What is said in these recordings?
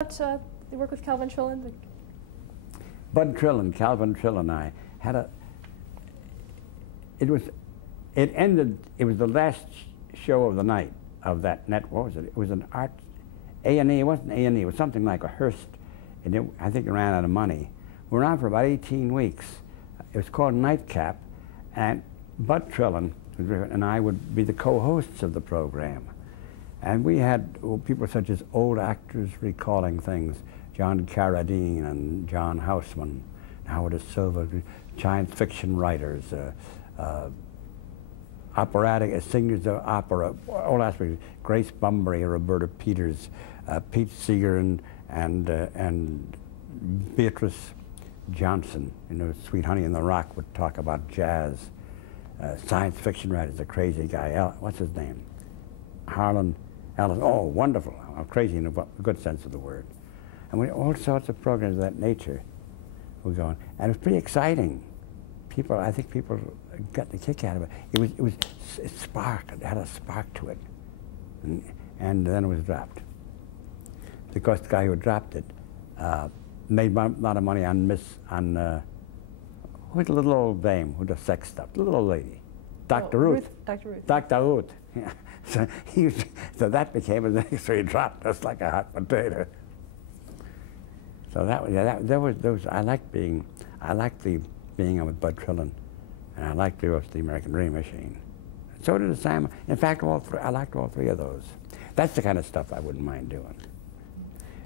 You work with Calvin Trillin? Bud Trillin, Calvin Trillin and I had a, it was the last show of the night of that net, what was it? It was an art, A&E, it wasn't A&E, it was something like a Hearst, and I think it ran out of money. We were on for about 18 weeks. It was called Nightcap, and Bud Trillin and I would be the co-hosts of the program. And we had people such as old actors recalling things, John Carradine and John Houseman, Howard de Silva, science fiction writers, operatic singers of opera, all aspects, Grace Bumbry, Roberta Peters, Pete Seeger, and Beatrice Johnson, you know, Sweet Honey in the Rock would talk about jazz. Science fiction writers, a crazy guy, what's his name? Harlan Ellis, oh, wonderful, crazy in a good sense of the word. And we all sorts of programs of that nature were going. And it was pretty exciting. I think people got the kick out of it. It sparked, it had a spark to it. And then it was dropped. Because the guy who dropped it made a lot of money on who's the little old dame who does sex stuff? The little old lady. Dr. Ruth. Dr. Ruth. Dr. Ruth. Yeah. So that became a thing, so he dropped us like a hot potato. So I liked being on with Bud Trillin, and I liked the American Dream Machine. So did Simon. In fact, I liked all three of those. That's the kind of stuff I wouldn't mind doing.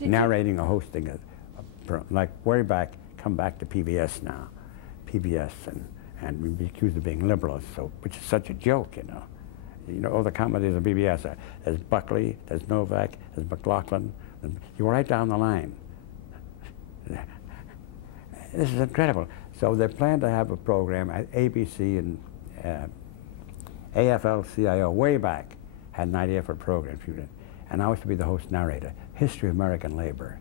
Narrating or hosting like way back, come back to PBS now. PBS and we'd be accused of being liberals, which is such a joke, you know. You know, all the comedies of PBS, there's Buckley, there's Novak, there's McLaughlin, you go right down the line. This is incredible. So they plan to have a program at ABC and AFL-CIO way back had an idea for a program, and I was to be the host narrator. History of American Labor,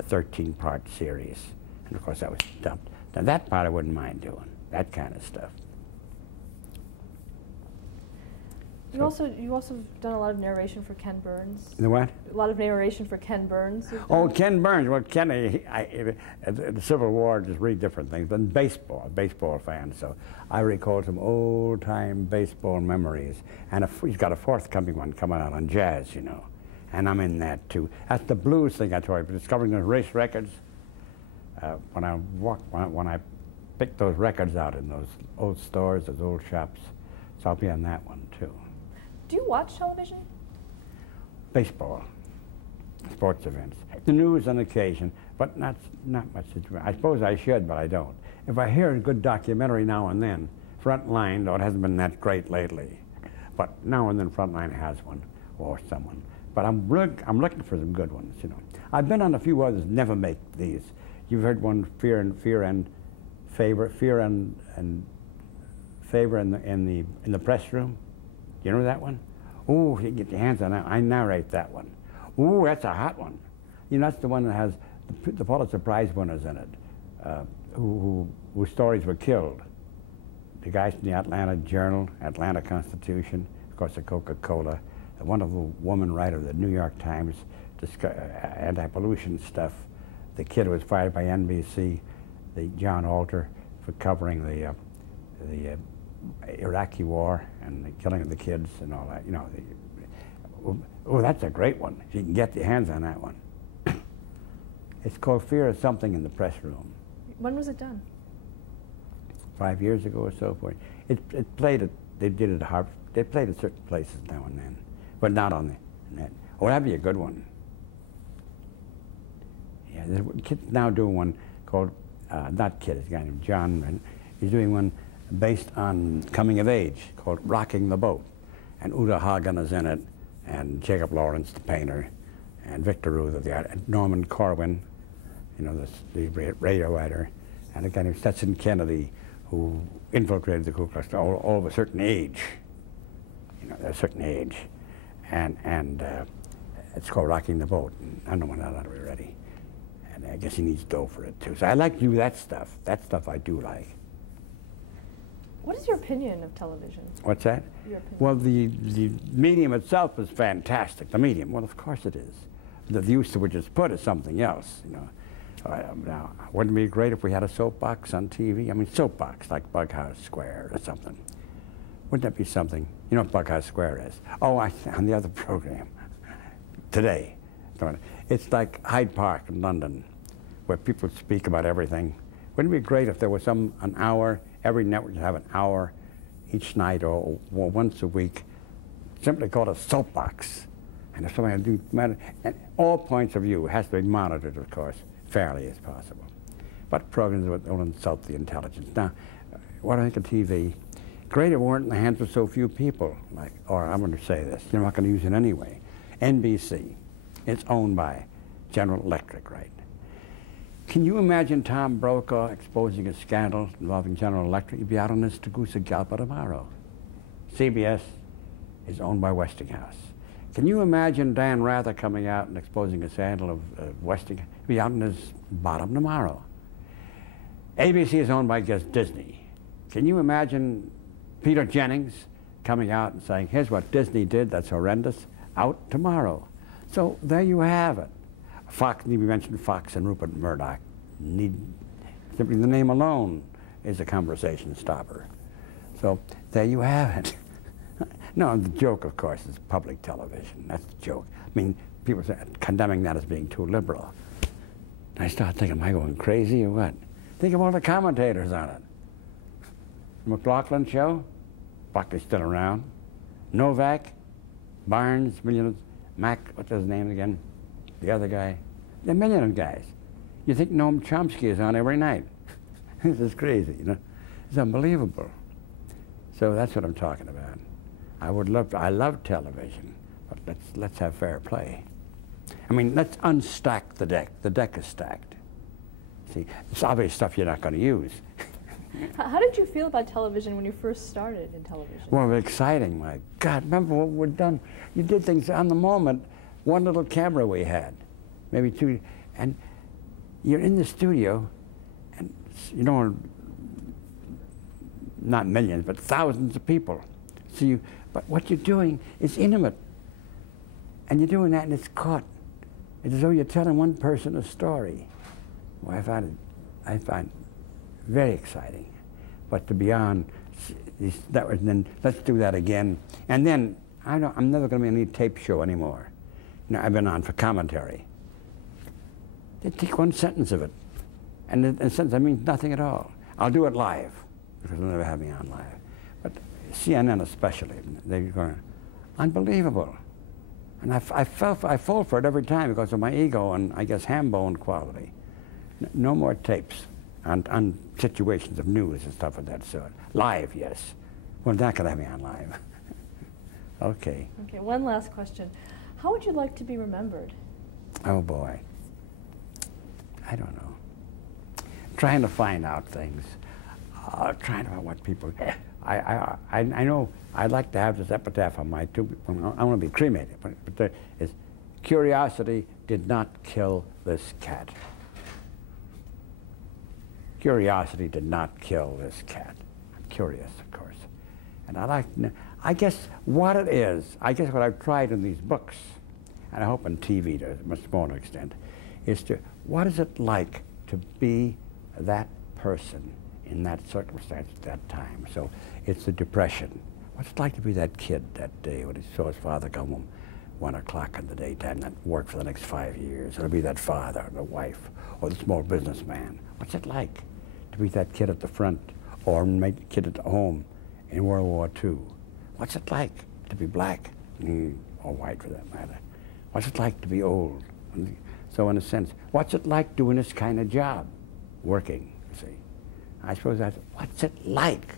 a 13-part series, and of course that was dumped. Now that part I wouldn't mind doing, that kind of stuff. You also have done a lot of narration for Ken Burns. The what? A lot of narration for Ken Burns. Oh, Ken Burns. Well, Ken, the Civil War, just read different things. But baseball fan, so I recall some old-time baseball memories. And he's got a forthcoming one coming out on jazz, you know. And I'm in that too. That's the blues thing I told you, discovering those race records. When I picked those records out in those old stores, those old shops, so I'll be on that one too. Do you watch television? Baseball, sports events, the news on occasion, but not much. I suppose I should, but I don't. If I hear a good documentary now and then, Frontline, though it hasn't been that great lately, but now and then Frontline has one or someone. But I'm looking for some good ones, you know. I've been on a few others, never make these. You've heard one, Fear and Favor in the press room. You know that one? Ooh, you can get your hands on that. I narrate that one. Ooh, that's a hot one. You know, that's the one that has the Pulitzer Prize winners in it, whose stories were killed. The guys from the Atlanta Journal, Atlanta Constitution, of course the Coca-Cola, the wonderful woman writer of the New York Times, anti-pollution stuff. The kid who was fired by NBC, the John Alter, for covering the Iraqi war and the killing of the kids and all that, you know. Oh, that's a great one. If you can get your hands on that one. It's called Fear of Something in the Press Room. When was it done? 5 years ago or so. It played at, they did it at Harvard. They played at certain places now and then, but not on the net. Oh, that'd be a good one. Yeah, the kid's now doing one called, not kid, it's a guy named John, and he's doing one based on coming of age called Rocking the Boat. And Uta Hagen is in it, and Jacob Lawrence, the painter, and Victor Ruth, and Norman Corwin, you know, the radio writer, and a guy named Stetson Kennedy, who infiltrated the Ku Klux Klan, all of a certain age, you know, a certain age. And it's called Rocking the Boat, and I don't know when that'll be ready. And I guess he needs dough for it too. So I like to do that stuff. That stuff I do like. What is your opinion of television? What's that? Your opinion. Well, the medium itself is fantastic. The medium, well, of course it is. The use to which it's put is something else, you know. Now, wouldn't it be great if we had a soapbox on TV? I mean, soapbox, like Bughouse Square or something. Wouldn't that be something? You know what Bughouse Square is? Oh, on the other program, today. It's like Hyde Park in London, where people speak about everything. Wouldn't it be great if there was an hour, every network would have an hour each night or once a week, simply called a soapbox. And if somebody do matter, and all points of view has to be monitored, of course, fairly as possible. But programs that don't insult the intelligence. Now, what I think of TV, great if it weren't in the hands of so few people, like, or I'm going to say this, you're not going to use it anyway. NBC, it's owned by General Electric, right? Can you imagine Tom Brokaw exposing a scandal involving General Electric? He'd be out on this Tegucigalpa tomorrow. CBS is owned by Westinghouse. Can you imagine Dan Rather coming out and exposing a scandal of Westinghouse? He'd be out on his bottom tomorrow. ABC is owned by, I guess, Disney. Can you imagine Peter Jennings coming out and saying, here's what Disney did, that's horrendous, out tomorrow? So there you have it. Fox, we mentioned Fox and Rupert Murdoch. Simply the name alone is a conversation stopper. So there you have it. No, the joke, of course, is public television. That's the joke. I mean, people are condemning that as being too liberal. And I start thinking, am I going crazy or what? Think of all the commentators on it. McLaughlin show, Buckley's still around. Novak, Barnes, Mac, what's his name again? The other guy. There are a million of guys. You think Noam Chomsky is on every night. This is crazy, you know. It's unbelievable. So that's what I'm talking about. I love television, but let's have fair play. I mean, let's unstack the deck. The deck is stacked. See, it's obvious stuff you're not going to use. How did you feel about television when you first started in television? Well, exciting, my God. Remember what we'd done? You did things on the moment. One little camera we had, maybe two, and you're in the studio, and you know, not millions, but thousands of people. So but what you're doing is intimate, and you're doing that, and it's caught. It's as though you're telling one person a story. Well, I find it very exciting. But to be on, then let's do that again. And then I'm never going to be on any tape show anymore. You know, I've been on for commentary. They take one sentence of it, and in a sense that means nothing at all. I'll do it live, because they'll never have me on live. But CNN especially, they're going, unbelievable. And I fall for it every time because of my ego and, I guess, ham-bone quality. No more tapes on situations of news and stuff of that sort. Live, yes. Well, not going to have me on live. Okay. Okay, one last question. How would you like to be remembered? Oh, boy. I don't know. Trying to find out things. Trying to find what people... I know I'd like to have this epitaph on my tomb. I want to be cremated, but there is, curiosity did not kill this cat. Curiosity did not kill this cat. I'm curious, of course. And I guess what it is, I guess what I've tried in these books, and I hope in TV to a much smaller extent, is what is it like to be that person in that circumstance at that time? So it's the Depression. What's it like to be that kid that day when he saw his father come home 1 o'clock in the daytime and work for the next 5 years? Or to be that father or the wife or the small businessman. What's it like to be that kid at the front or make a kid at home in World War II? What's it like to be black or white for that matter? What's it like to be old? So in a sense, what's it like doing this kind of job, working, you see? I suppose that's, what's it like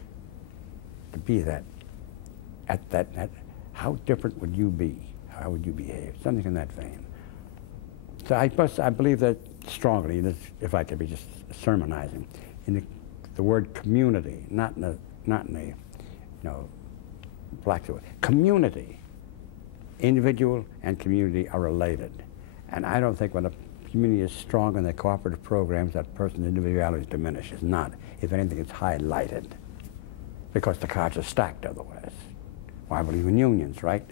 to be that, how different would you be? How would you behave? Something in that vein. So I believe that strongly, if I could be just sermonizing, in the word community, not in a black word. Community, individual and community are related. And I don't think when a community is strong in their cooperative programs, that person's individuality diminishes. Not. If anything, it's highlighted. Because the cards are stacked otherwise. Well, I believe in unions, right?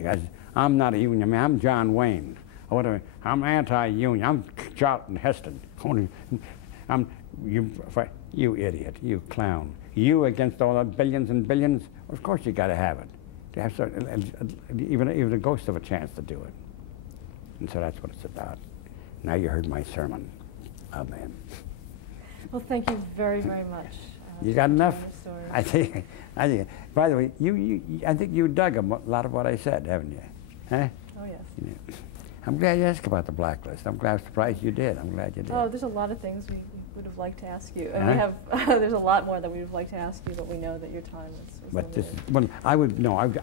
I'm not a union man. I'm John Wayne. I'm anti-union. I'm Charlton Heston. You idiot. You clown. You against all the billions and billions. Of course you got to have it. To have even a ghost of a chance to do it. And so that's what it's about. Now you heard my sermon. Amen. Well, thank you very, very much. You got enough? I think. By the way, I think you dug a lot of what I said, haven't you? Huh? Oh yes. Yeah. I'm glad you asked about the blacklist. I'm surprised you did. I'm glad you did. Oh, there's a lot of things we would have liked to ask you, and Huh? we have. There's a lot more that we would have liked to ask you, but we know that your time is But limited.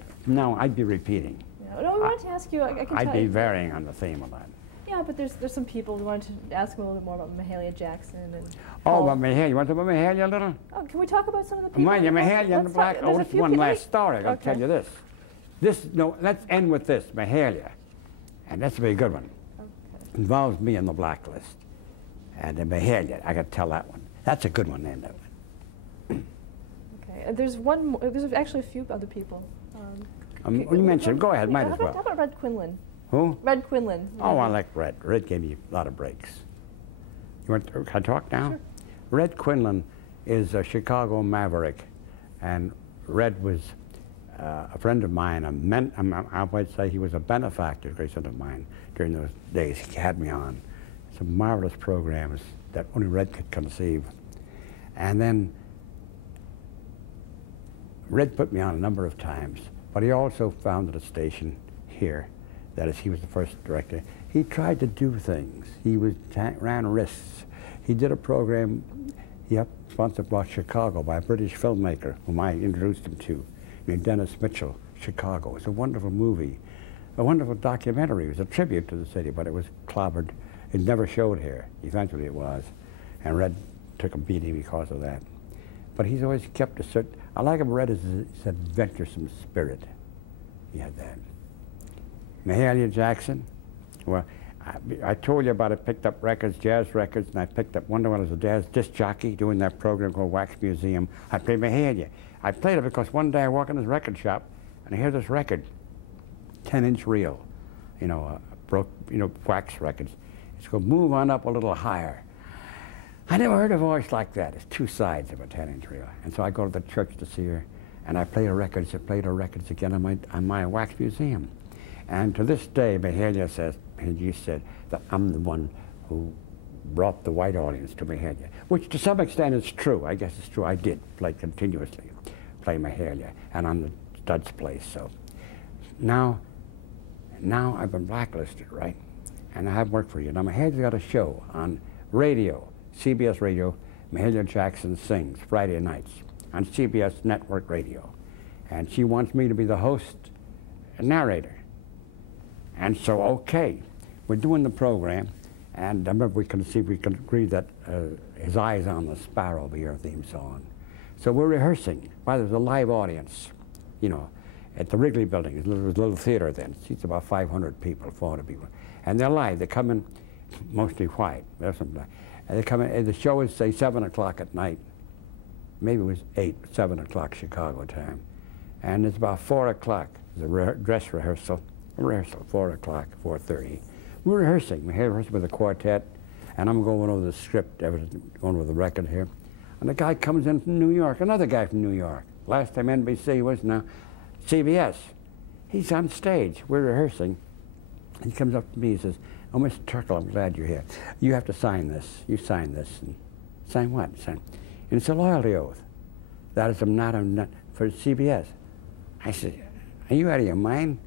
I'd be repeating. Yeah. No, we wanted to ask you. I can I'd tell be you. varying on the theme of that. Yeah, but there's some people who wanted to ask a little bit more about Mahalia Jackson and. Oh, Paul. about Mahalia. You want to talk about Mahalia a little? Oh, can we talk about some of the people? Mind you, Mahalia and the black. Oh, There's a this few one people- last story. I'll tell you this. Let's end with this. Mahalia, and that's a very good one. Okay. Involves me in the blacklist, and the Mahalia. I got to tell that one. That's a good one. Then that one. Okay. And there's one. More, there's actually a few other people. You mentioned. Go ahead. Might as well. How about Red Quinlan? Who? Red Quinlan. Oh, I like Red. Red gave me a lot of breaks. You want? Can I talk now? Sure. Red Quinlan is a Chicago maverick, and Red was a friend of mine. I might say he was a benefactor, a great friend of mine during those days. He had me on some marvelous programs that only Red could conceive. And then Red put me on a number of times, but he also founded a station here. That is, he was the first director. He tried to do things. He ran risks. He did a program, he helped sponsor Brought Chicago by a British filmmaker whom I introduced him to, named Dennis Mitchell, Chicago. It's a wonderful movie, a wonderful documentary. It was a tribute to the city, but it was clobbered. It never showed here. Eventually it was. And Red took a beating because of that. But he's always kept a certain, I like him, Red is his adventuresome spirit. He had that. Mahalia Jackson, well, I told you about I picked up records, jazz records, and I picked up one as a jazz disc jockey doing that program called Wax Museum. I played Mahalia. I played it because one day I walk in his record shop and I hear this record, 10-inch reel, wax records. It's called Move On Up a Little Higher. I never heard a voice like that. It's two sides of a 10-inch reel. And so I go to the church to see her, and I play her records. I played her records again on my Wax Museum. And to this day, Mahalia says, and you said that I'm the one who brought the white audience to Mahalia, which to some extent is true. I guess it's true. I did play continuously, play Mahalia, and I'm the stud's place. So now I've been blacklisted, right? And I have worked for you. Now Mahalia's got a show on radio, CBS Radio. Mahalia Jackson Sings Friday nights on CBS Network Radio, and she wants me to be the host and narrator. And so, okay, we're doing the program, and I remember we can agree that His Eyes on the Sparrow will be our theme song. So we're rehearsing. There's a live audience, at the Wrigley Building. It was a little theater then. It seats about 500 people, 400 people. And they're live. They come in mostly white. There's some black. And they come in, and the show is, say, 7 o'clock at night. Maybe it was 7 o'clock Chicago time. And it's about 4 o'clock, the dress rehearsal, 4 o'clock, 4:30. We're rehearsing. We're rehearsing with a quartet, and I'm going over the script, everything, going over the record here. And a guy comes in from New York, another guy from New York. Last time NBC was, now CBS. He's on stage. We're rehearsing. He comes up to me, he says, "Oh, Mr. Terkel, I'm glad you're here. You have to sign this. You sign this." And sign what? Sign. And it's a loyalty oath. That is, I'm not for CBS. I said, "Are you out of your mind?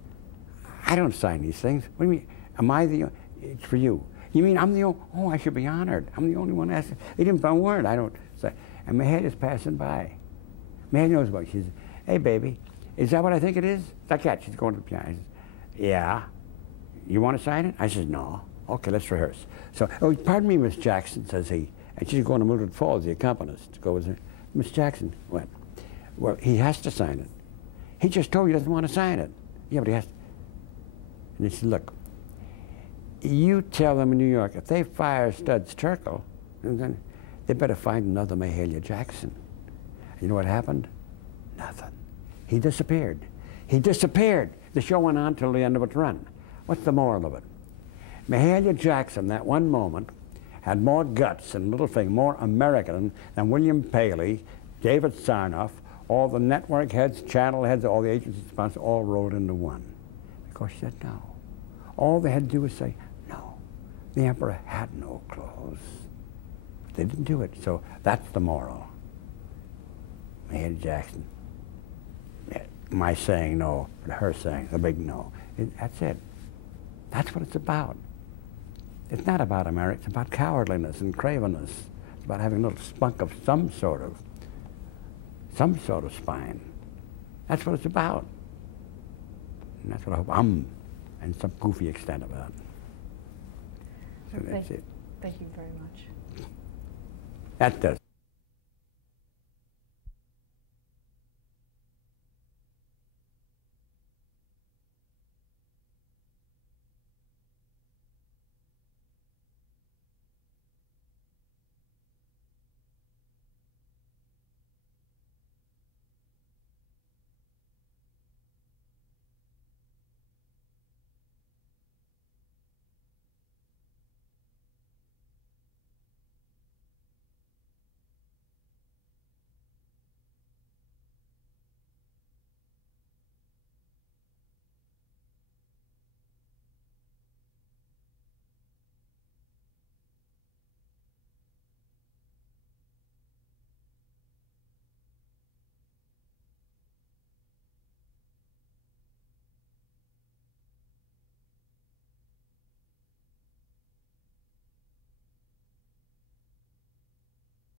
I don't sign these things. What do you mean? Am I the? It's for you. You mean I'm the only? Oh, I should be honored. I'm the only one asking. They didn't put a word. I don't say." And Mahalia's passing by. Mahalia knows about it. She says, "Hey, baby, is that what I think it is?" Like that. She's going to the piano. I says, "Yeah. You want to sign it?" I says, "No." "Okay, let's rehearse." So, "Oh, pardon me, Miss Jackson," says he. And she's going to Mildred Falls, the accompanist, to go with her. Miss Jackson went, "Well, he has to sign it. He just told you he doesn't want to sign it." "Yeah, but he has to." And he said, "Look, you tell them in New York, if they fire Studs Terkel, then they better find another Mahalia Jackson." You know what happened? Nothing. He disappeared. He disappeared. The show went on till the end of its run. What's the moral of it? Mahalia Jackson, that one moment, had more guts and little thing, more American than William Paley, David Sarnoff, all the network heads, channel heads, all the agency sponsors, all rolled into one. Because she said no. All they had to do was say no. The emperor had no clothes. They didn't do it, so that's the moral. Mahalia Jackson, my saying no, but her saying the big no. That's it. That's what it's about. It's not about America, it's about cowardliness and cravenness. It's about having a little spunk of some sort of spine. That's what it's about. And that's what I hope I'm, and some goofy extent about. So that's it. Thank you very much. That does.